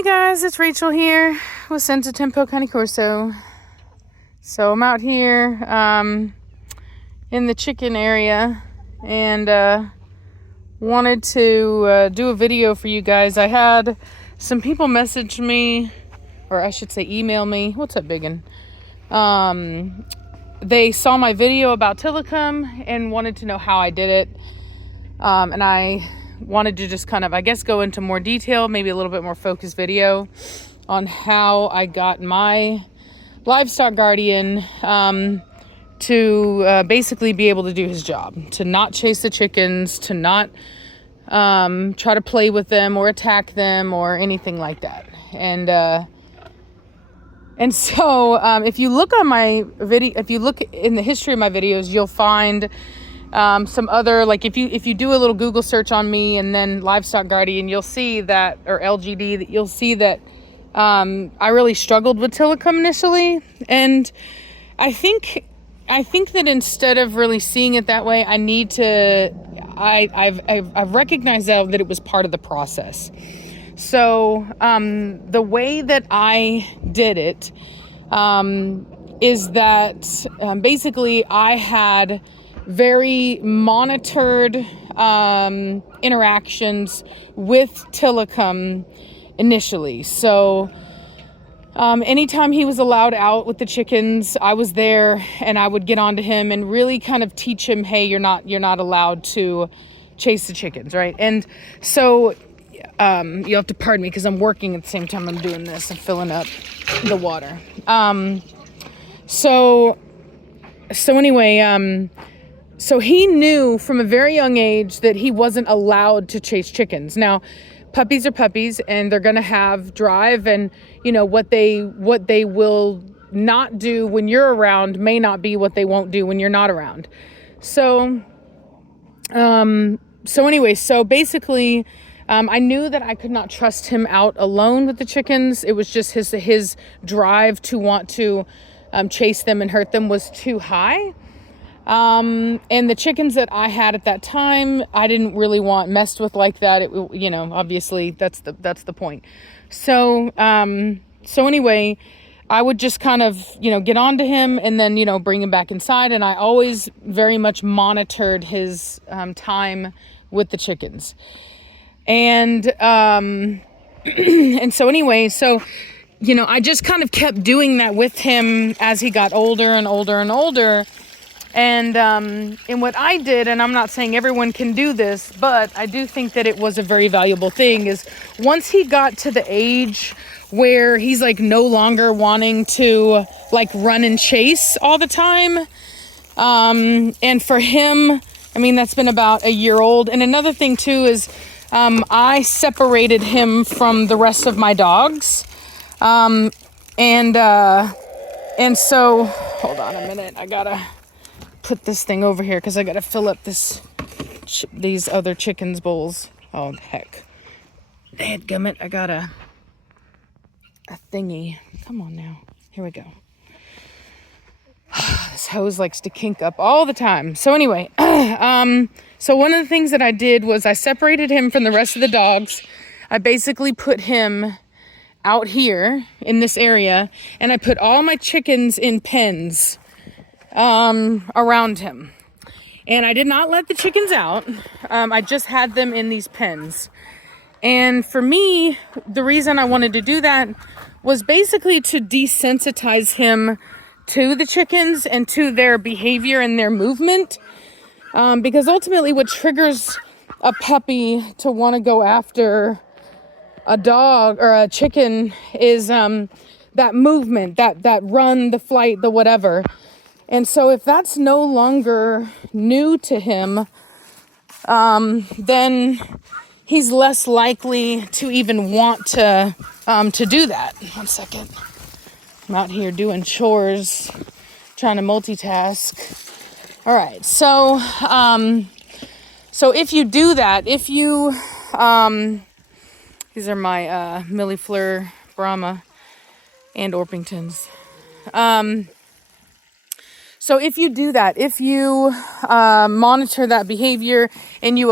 you guys, it's Rachel here with Senza Cane Corso. So I'm out here in the chicken area and wanted to do a video for you guys. I had some people message me, or I should say email me. What's up, biggin? They saw my video about Tillicum and wanted to know how I did it. And I wanted to just kind of, I guess, go into more detail, maybe a little bit more focused video on how I got my Livestock Guardian to basically be able to do his job, to not chase the chickens, to not try to play with them or attack them or anything like that. And so if you look on my video, if you look in the history of my videos, you'll find some other, like if you do a little Google search on me and then Livestock Guardian, you'll see that, or LGD, that you'll see that I really struggled with Tillicum initially. And I think that instead of really seeing it that way, I've recognized that it was part of the process. So the way that I did it is that basically I had very monitored interactions with Tillicum initially. So anytime he was allowed out with the chickens, I was there and I would get onto him and really kind of teach him, hey, you're not allowed to chase the chickens, right? And so you'll have to pardon me because I'm working at the same time I'm doing this and filling up the water. So anyway, so he knew from a very young age that he wasn't allowed to chase chickens. Now, puppies are puppies and they're going to have drive, and you know what they will not do when you're around may not be what they won't do when you're not around. So anyway, so basically I knew that I could not trust him out alone with the chickens. It was just his drive to want to chase them and hurt them was too high. And the chickens that I had at that time, I didn't really want messed with like that. It, you know, obviously that's the point. So anyway, I would just kind of, get onto him and then, bring him back inside. And I always very much monitored his, time with the chickens. And, and so anyway, I just kind of kept doing that with him as he got older and older and older. And what I did, and I'm not saying everyone can do this, but I do think that it was a very valuable thing, is once he got to the age where he's like no longer wanting to like run and chase all the time. And for him, I mean, that's been about a year old. And another thing too is I separated him from the rest of my dogs. And so, hold on a minute, I gotta put this thing over here because I gotta fill up these other chickens' bowls. Oh heck, dadgummit, I got a thingy. Come on now, here we go. This hose likes to kink up all the time. So anyway, so one of the things that I did was I separated him from the rest of the dogs. I basically put him out here in this area, and I put all my chickens in pens around him. And I did not let the chickens out. I just had them in these pens. And for me, the reason I wanted to do that was basically to desensitize him to the chickens and to their behavior and their movement. Because ultimately what triggers a puppy to want to go after a dog or a chicken is that movement, that run, the flight, the whatever. And so if that's no longer new to him, then he's less likely to even want to do that. 1 second. I'm out here doing chores, trying to multitask. All right. So if you do that, if you, these are my Millefleur Brahma and Orpingtons. So if you do that, if you monitor that behavior and you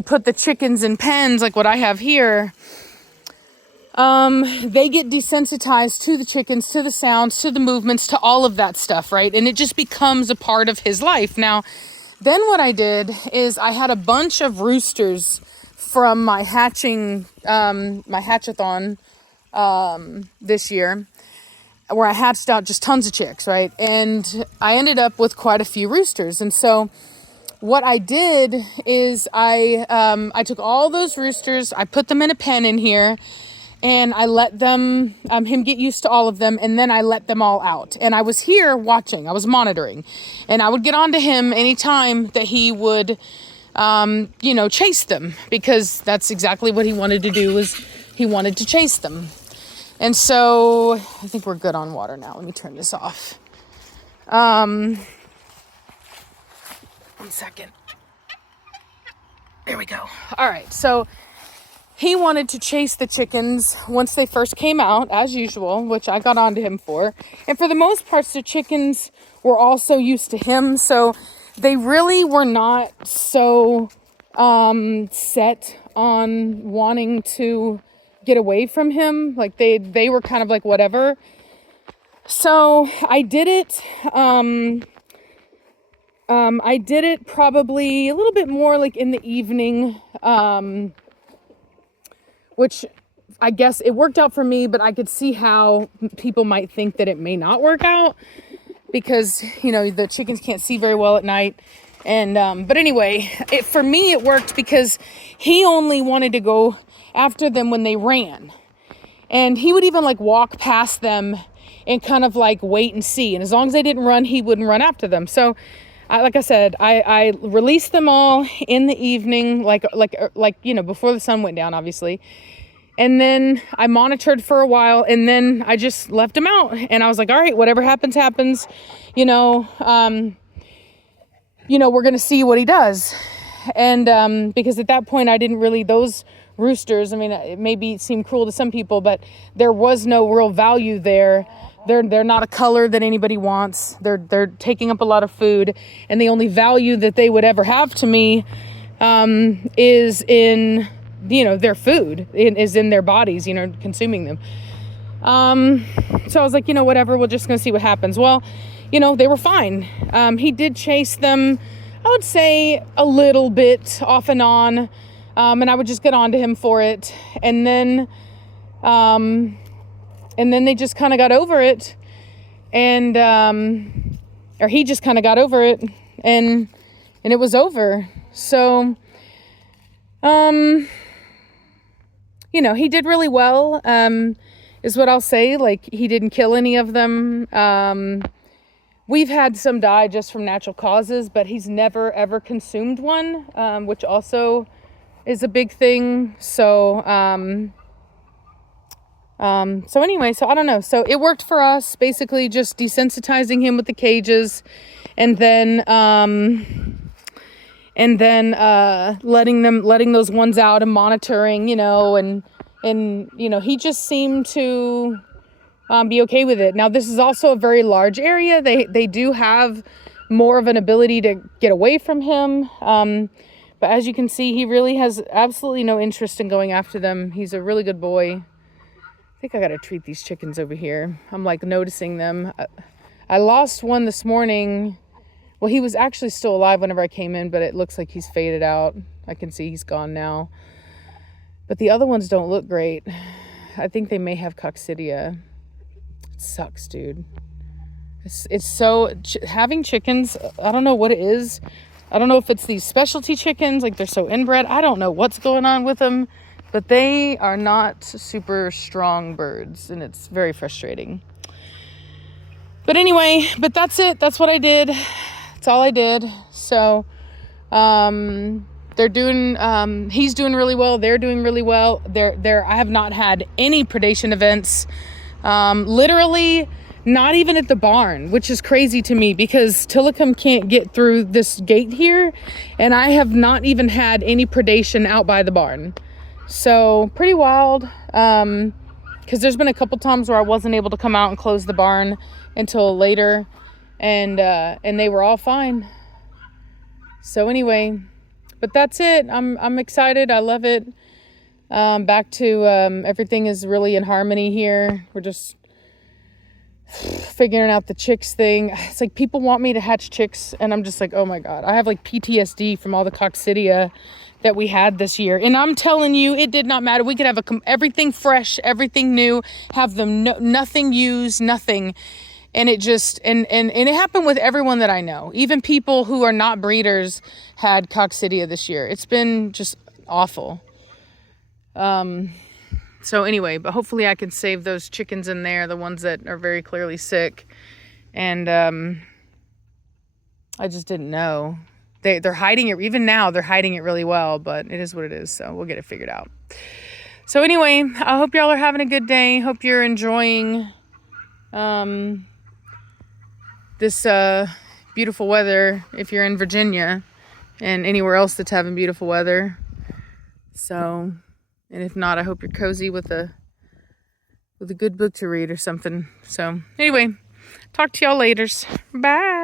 put the chickens in pens like what I have here, they get desensitized to the chickens, to the sounds, to the movements, to all of that stuff, right? And it just becomes a part of his life. Now, then what I did is I had a bunch of roosters from my hatching, my hatchathon this year, where I hatched out just tons of chicks, right? And I ended up with quite a few roosters. And so what I did is I took all those roosters, I put them in a pen in here, and I let them, him get used to all of them, and then I let them all out. And I was here watching, I was monitoring, and I would get on to him anytime that he would, chase them, because that's exactly what he wanted to do, was he wanted to chase them. And so I think we're good on water now. Let me turn this off. 1 second. There we go. All right. So he wanted to chase the chickens once they first came out, as usual, which I got onto him for. And for the most part, the chickens were also used to him. So they really were not so set on wanting to get away from him. Like they were kind of like whatever. So I did it. I did it probably a little bit more like in the evening, which I guess it worked out for me, but I could see how people might think that it may not work out, because, the chickens can't see very well at night. And, but anyway, for me, it worked because he only wanted to go after them when they ran. And he would even like walk past them and kind of like wait and see. And as long as they didn't run, he wouldn't run after them. So like I said, I released them all in the evening, before the sun went down, obviously. And then I monitored for a while, and then I just left them out. And I was like, all right, whatever happens, happens. We're going to see what he does. And because at that point, I didn't really, those roosters, it maybe seemed cruel to some people, but there was no real value there. They're not a color that anybody wants. They're taking up a lot of food, and the only value that they would ever have to me is in their food, is in their bodies, consuming them. So I was like, whatever, we're just gonna see what happens. Well, they were fine. He did chase them, I would say a little bit off and on, and I would just get on to him for it, and then they just kind of got over it, and or he just kind of got over it, and it was over. So he did really well, is what I'll say. Like, he didn't kill any of them. We've had some die just from natural causes, but he's never ever consumed one, which also is a big thing. So anyway, so I don't know. So it worked for us, basically just desensitizing him with the cages, and then letting those ones out and monitoring, and he just seemed to be okay with it. Now, this is also a very large area. They do have more of an ability to get away from him. But as you can see, he really has absolutely no interest in going after them. He's a really good boy. I think I got to treat these chickens over here. I'm like noticing them. I lost one this morning. Well, he was actually still alive whenever I came in, but it looks like he's faded out. I can see he's gone now. But the other ones don't look great. I think they may have coccidia. It sucks, dude. It's so... having chickens, I don't know what it is. I don't know if it's these specialty chickens, like they're so inbred. I don't know what's going on with them, but they are not super strong birds, and it's very frustrating. But anyway, that's it. That's what I did. That's all I did. So, they're doing, he's doing really well. They're doing really well. I have not had any predation events. Literally not even at the barn, which is crazy to me because Tillicum can't get through this gate here. And I have not even had any predation out by the barn. So pretty wild. Cause there's been a couple times where I wasn't able to come out and close the barn until later, and they were all fine. So anyway, but that's it. I'm excited. I love it. Back to everything is really in harmony here. We're just figuring out the chicks thing. It's like people want me to hatch chicks, and I'm just like, oh my God. I have like PTSD from all the coccidia that we had this year. And I'm telling you, it did not matter. We could have everything fresh, everything new, have them nothing used, nothing. And it just, and it happened with everyone that I know. Even people who are not breeders had coccidia this year. It's been just awful. So anyway, but hopefully I can save those chickens in there, the ones that are very clearly sick. And I just didn't know. They're hiding it. Even now, they're hiding it really well, but it is what it is. So we'll get it figured out. So anyway, I hope y'all are having a good day. Hope you're enjoying this beautiful weather if you're in Virginia and anywhere else that's having beautiful weather. So, and if not, I hope you're cozy with a good book to read or something. So anyway, talk to y'all later. Bye.